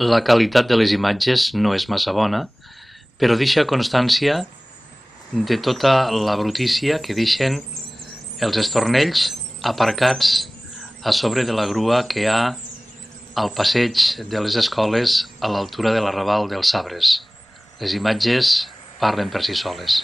La qualitat de les imatges no és massa bona, però deixa constància de tota la brutícia que deixen els estornells aparcats a sobre de la grua que hi ha al passeig de les escoles a l'altura de l'arrabal dels Sabres. Les imatges parlen per si soles.